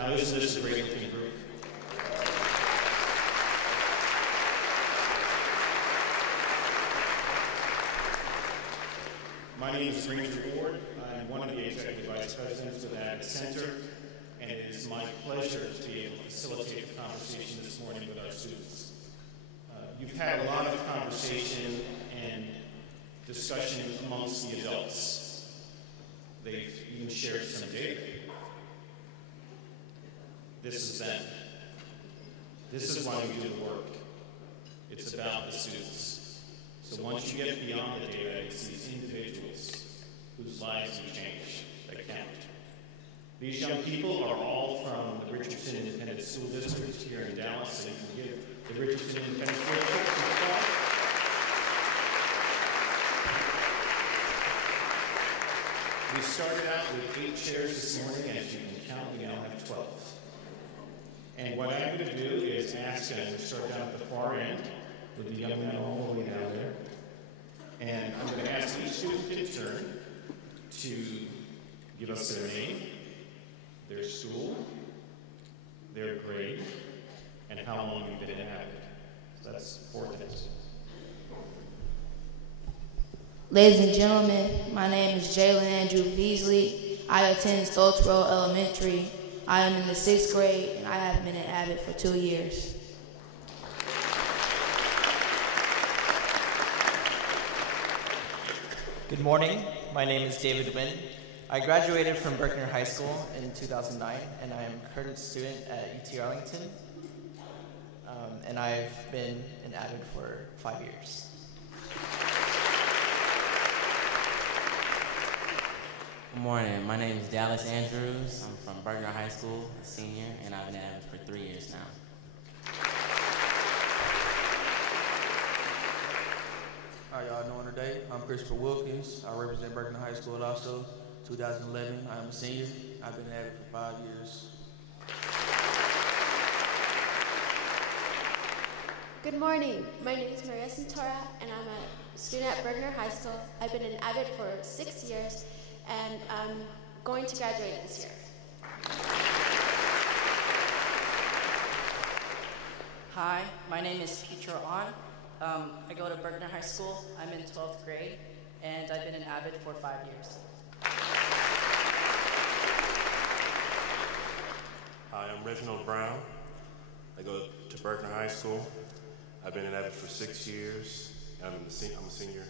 Now, isn't this a great looking group? My name is Ranger Ward. I'm one of the executive vice presidents of the AVID Center, and it is my pleasure to be able to facilitate the conversation this morning with our students. You've had a lot of conversation and discussion amongst the adults. They've even shared some data. This is them. This is why we do the work. It's about the students. So once you get beyond the data, it's these individuals whose lives have changed that count. These young people are all from the Richardson Independent School District here in Dallas, and you can give the Richardson Independent School District some applause. We started out with 8 chairs this morning, and as you can count, we now have 12. And what I'm going to do is ask, and we'll start down at the far end with the young men all the way down there. And I'm going to ask each student in turn to give us their name, their school, their grade, and how long you've been in AVID. So that's 4 things. Ladies and gentlemen, my name is Jalen Andrew Beasley. I attend Stoltzboro Elementary. I am in the 6th grade, and I have been in AVID for 2 years. Good morning. My name is David Wynn. I graduated from Berkner High School in 2009, and I am a current student at UT Arlington. And I've been in AVID for 5 years. Good morning. My name is Dallas Andrews. I'm from Berkner High School, a senior, and I've been at AVID for 3 years now. How y'all doing today? I'm Christopher Wilkins. I represent Berkner High School also. 2011, I'm a senior. I've been at it for 5 years. Good morning. My name is Maria Santora, and I'm a student at Berkner High School. I've been in AVID for 6 years, and I'm going to graduate this year. Hi, my name is Peter On. I go to Berkner High School. I'm in 12th grade, and I've been in AVID for 5 years. Hi, I'm Reginald Brown. I go to Berkner High School. I've been in AVID for 6 years. I'm a senior.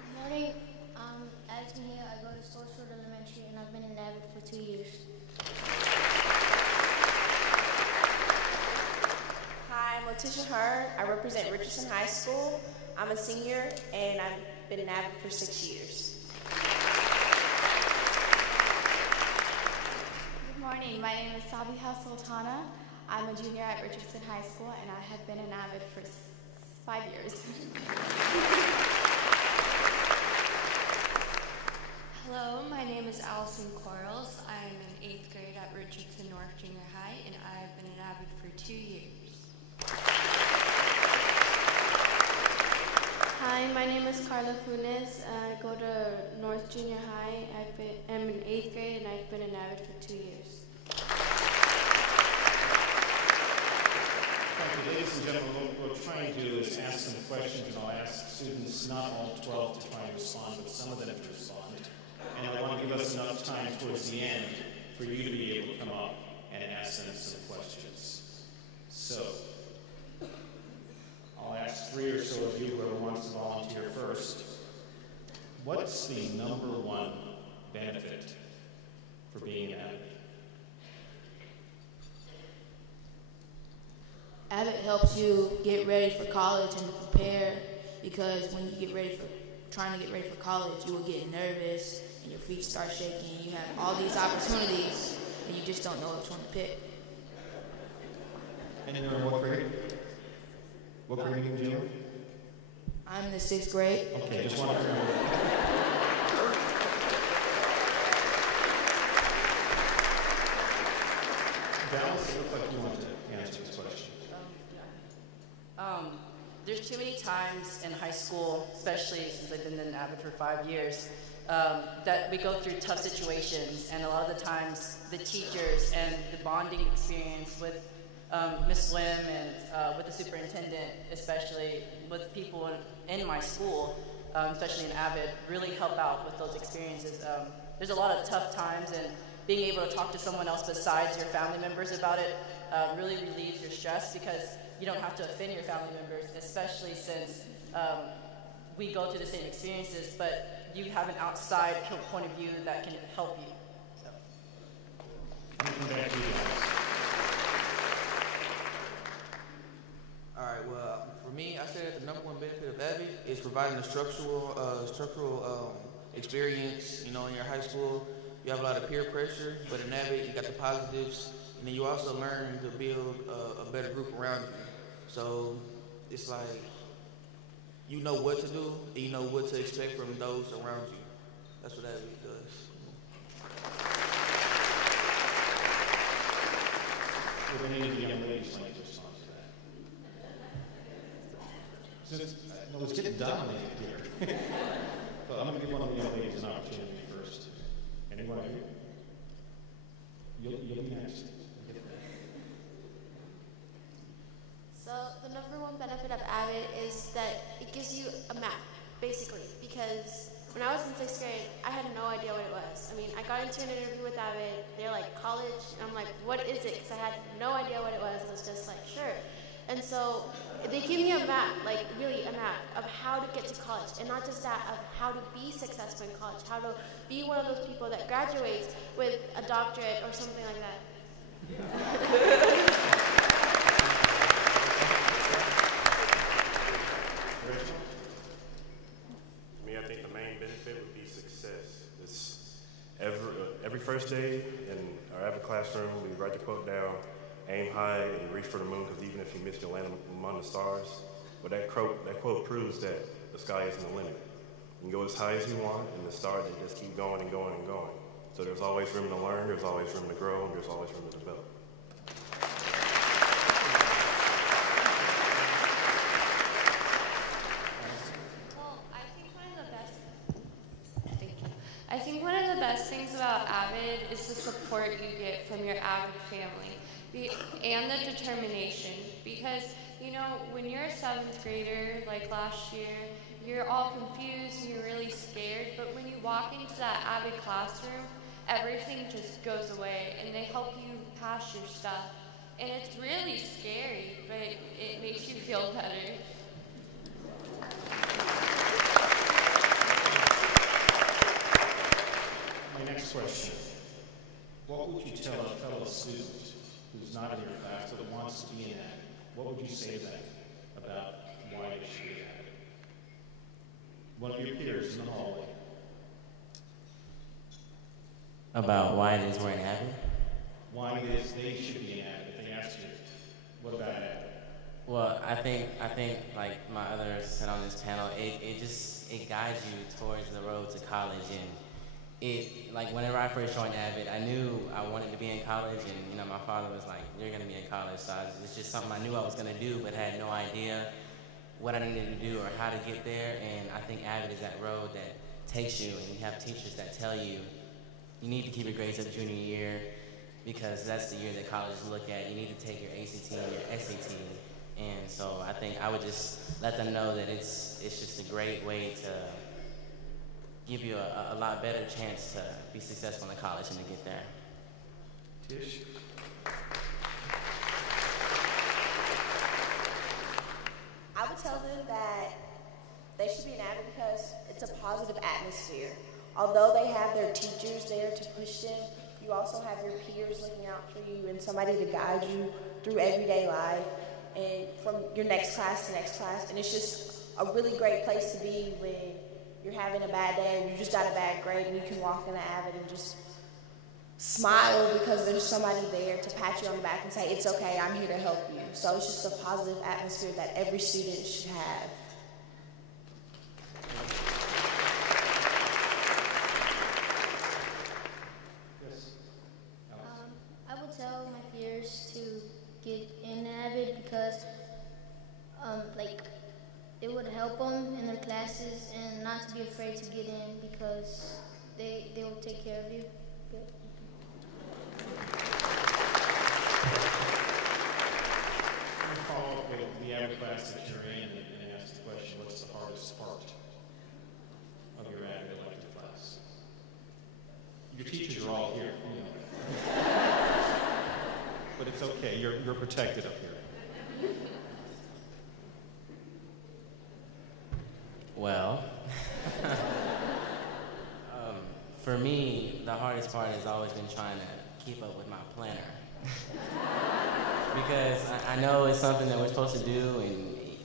Good morning. I'm Alex Mejia. I go to Stoltzford Elementary, and I've been in AVID for 2 years. Hi, I'm Letitia Hearn. I represent Richardson High School. I'm a senior, and I've been in AVID for 6 years. Good morning. My name is Sabiha Sultana. I'm a junior at Richardson High School, and I have been in AVID for 5 years. Hello, my name is Allison Quarles. I'm in 8th grade at Richardson North Junior High, and I've been in AVID for 2 years. Hi, my name is Carla Funes. I go to North Junior High. I'm in 8th grade, and I've been in AVID for 2 years. Thank you. Ladies and gentlemen, what we'll try and do is ask some questions, and I'll ask students, not all 12, to try and respond, but some of them to respond. And I want to give us enough time towards the end for you to be able to come up and ask them some questions. So, I'll ask 3 or so of you, whoever wants to volunteer first. What's the #1 benefit for being an AVID? AVID helps you get ready for college and prepare, because when you trying to get ready for college, you will get nervous and your feet start shaking. You have all these opportunities and you just don't know which one to pick. And you're in what grade? What grade are you in, Jalen? I'm in the 6th grade. Okay, just want to remember. Dallas, it looked like you wanted to answer this question. there's too many times in high school, especially since I've been in AVID for 5 years, that we go through tough situations, and a lot of the times the teachers and the bonding experience with Ms. Lim and with the superintendent, especially with people in my school, especially in AVID, really help out with those experiences. There's a lot of tough times, and being able to talk to someone else besides your family members about it really relieves your stress, because you don't have to offend your family members, especially since we go through the same experiences, but you have an outside point of view that can help you. So. All right. Well, for me, I say that the number one benefit of AVID is providing a structural experience. You know, in your high school, you have a lot of peer pressure, but in AVID, you got the positives, and then you also learn to build a better group around you. So it's like you know what to do, and you know what to expect from those around you. That's what AVID does. Would any of the young ladies like to respond to that? Since no, it's getting dominated here. Well, I'm going to give one of the young ladies an opportunity first. Anyone of you? You'll be next. So the number one benefit of AVID is that it gives you a map, basically, because when I was in 6th grade, I had no idea what it was. I mean, I got into an interview with AVID, they're like, college, and I'm like, what is it? Because I had no idea what it was. I was just like, sure. And so they give me a map, like really a map of how to get to college, and not just that, of how to be successful in college, how to be one of those people that graduates with a doctorate or something like that. For me, I think the main benefit would be success. It's every first day in our AVID classroom, we write the quote down, aim high and reach for the moon, because even if you miss, you'll land among the stars. But that quote proves that the sky isn't the limit. You can go as high as you want, and the stars, they just keep going and going and going. So there's always room to learn, there's always room to grow, and there's always room to develop. I think one of the best things about AVID is the support you get from your AVID family and the determination, because you know, when you're a 7th grader like last year, you're all confused and you're really scared, but when you walk into that AVID classroom, everything just goes away and they help you pass your stuff. And it's really scary, but it makes you feel better. My next question. What would you tell a fellow student who's not in your class but wants to be in AVID? What would you say to them about why they should be in AVID? One of your peers in the hallway. About why it is we're in AVID? Why it is they should be in AVID. If they ask you, what about AVID? Well, I think like my others said on this panel, it guides you towards the road to college. And it, like, whenever I first joined AVID, I knew I wanted to be in college, and you know, my father was like, "You're gonna be in college." So it's just something I knew I was gonna do, but had no idea what I needed to do or how to get there. And I think AVID is that road that takes you, and you have teachers that tell you, you need to keep your grades up junior year, because that's the year that colleges look at. You need to take your ACT and your SAT. And so I think I would just let them know that it's just a great way to give you a lot better chance to be successful in college and to get there. Tish? I would tell them that they should be in AVID because it's a positive atmosphere. Although they have their teachers there to push them, you also have your peers looking out for you and somebody to guide you through everyday life and from your next class to next class. And it's just a really great place to be when you're having a bad day or you just got a bad grade, and you can walk into AVID and just smile because there's somebody there to pat you on the back and say, "It's okay, I'm here to help you." So it's just a positive atmosphere that every student should have. I would tell my peers to get in AVID because, like, and not to be afraid to get in because they will take care of you. Good. You follow up with the AVID class that you're in and ask the question, what's the hardest part of your AVID elective class? Your teachers are all here. But it's okay, you're protected up here. Well, for me, the hardest part has always been trying to keep up with my planner. Because I know it's something that we're supposed to do,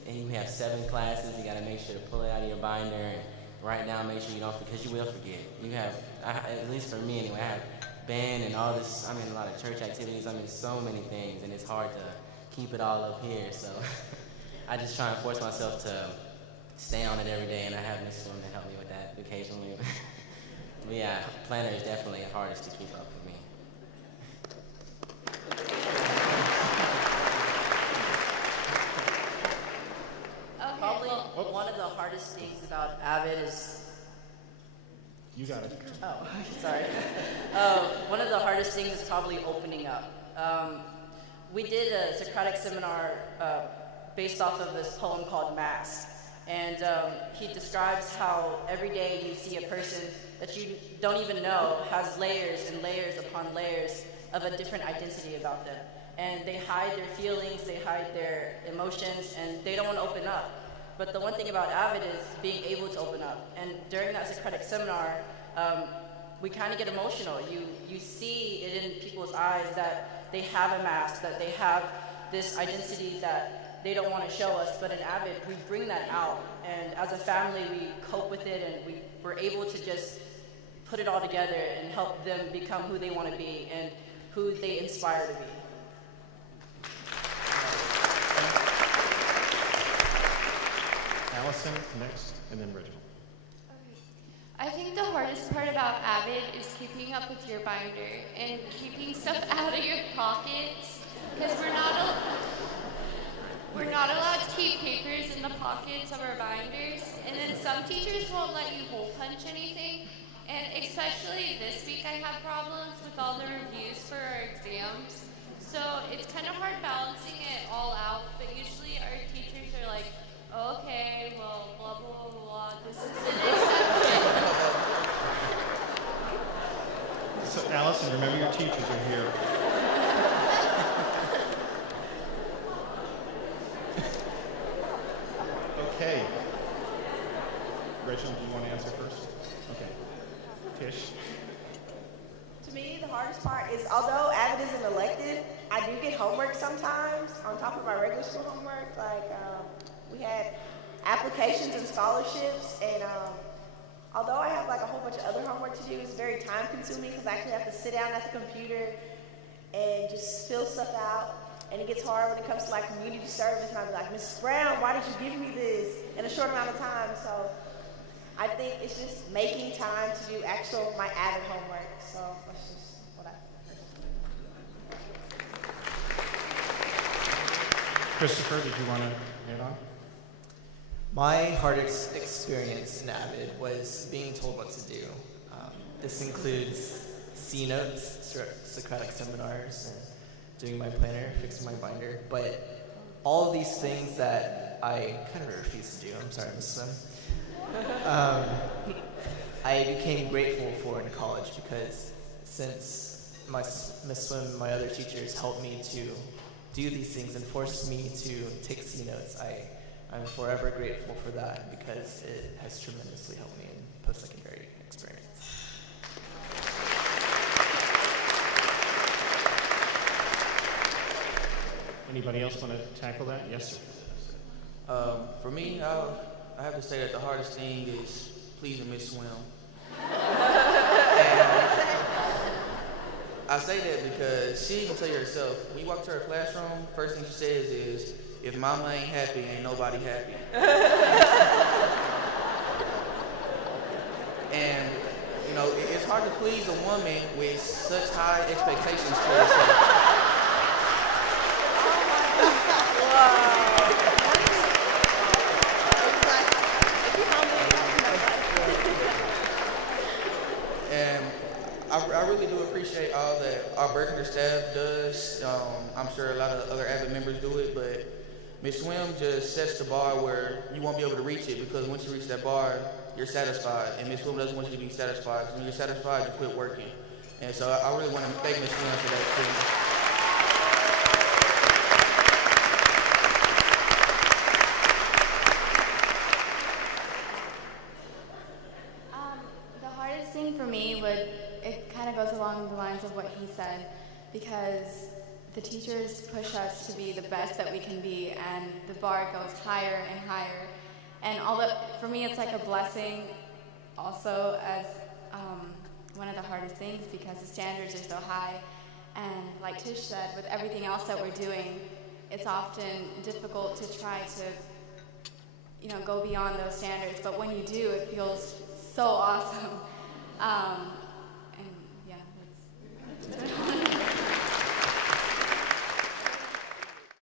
and you have 7 classes, you gotta make sure to pull it out of your binder, and write down, make sure you don't, because you will forget. You have, at least for me anyway, I have band and all this, I'm in a lot of church activities, I'm in so many things, and it's hard to keep it all up here, so I just try and force myself to stay on it every day, and I have Miss Swim to help me with that occasionally. But yeah, planner is definitely the hardest to keep up for me. Okay, Probably well, one of the hardest things about AVID is... You got it. Oh, sorry. One of the hardest things is probably opening up. We did a Socratic seminar based off of this poem called Mask. And he describes how every day you see a person that you don't even know has layers and layers upon layers of a different identity about them. And they hide their feelings, they hide their emotions, and they don't want to open up. But the one thing about AVID is being able to open up. And during that Socratic seminar, we kind of get emotional. You see it in people's eyes that they have a mask, that they have this identity that they don't want to show us, but in AVID, we bring that out. And as a family, we cope with it, and we're able to just put it all together and help them become who they want to be and who they inspire to be. Allison, next, and then Reginald. I think the hardest part about AVID is keeping up with your binder and keeping stuff out of your pockets, because we're not allowed to keep papers in the pockets of our binders, and then some teachers won't let you hole punch anything, and especially this week I have problems with all the reviews for our exams, so it's kind of hard balancing it all out, but usually our teachers are like, okay, well, blah, blah, blah, blah, this is an exception. So Allison, remember your teachers are here. Okay. Reginald, do you want to answer first? Okay. Tish? To me, the hardest part is, although AVID is an elective, I do get homework sometimes on top of my regular school homework. Like, we had applications and scholarships, and although I have like a whole bunch of other homework to do, it's very time consuming because I actually have to sit down at the computer and just fill stuff out. And it gets hard when it comes to like community service, and I'll be like, Mrs. Brown, why did you give me this in a short amount of time? So I think it's just making time to do my AVID homework. So that's just what I Christopher, did you want to add on? My hardest experience in AVID was being told what to do. This includes C notes, Socratic seminars, and doing my planner, fixing my binder, but all of these things that I kind of refuse to do, I'm sorry, Ms. Swim, I became grateful for in college because since Ms. Swim and my other teachers helped me to do these things and forced me to take C notes, I'm forever grateful for that because it has tremendously helped me in post-secondary experience. Anybody else want to tackle that? Yes, sir. For me, I have to say that the hardest thing is pleasing Miss Swim. I say that because she even tell you herself, when you walk to her classroom, first thing she says is, if mama ain't happy, ain't nobody happy. And, you know, it's hard to please a woman with such high expectations for herself. I really do appreciate all that our Berkner staff does. I'm sure a lot of other AVID members do it, but Ms. Swim just sets the bar where you won't be able to reach it, because once you reach that bar, you're satisfied. And Ms. Swim doesn't want you to be satisfied, because when you're satisfied, you quit working. And so I really want to thank Ms. Swim for that experience. The hardest thing for me it kind of goes along the lines of what he said, because the teachers push us to be the best that we can be, and the bar goes higher and higher. And for me, it's like a blessing also as one of the hardest things, because the standards are so high. And like Tish said, with everything else that we're doing, it's often difficult to try to, go beyond those standards. But when you do, it feels so awesome.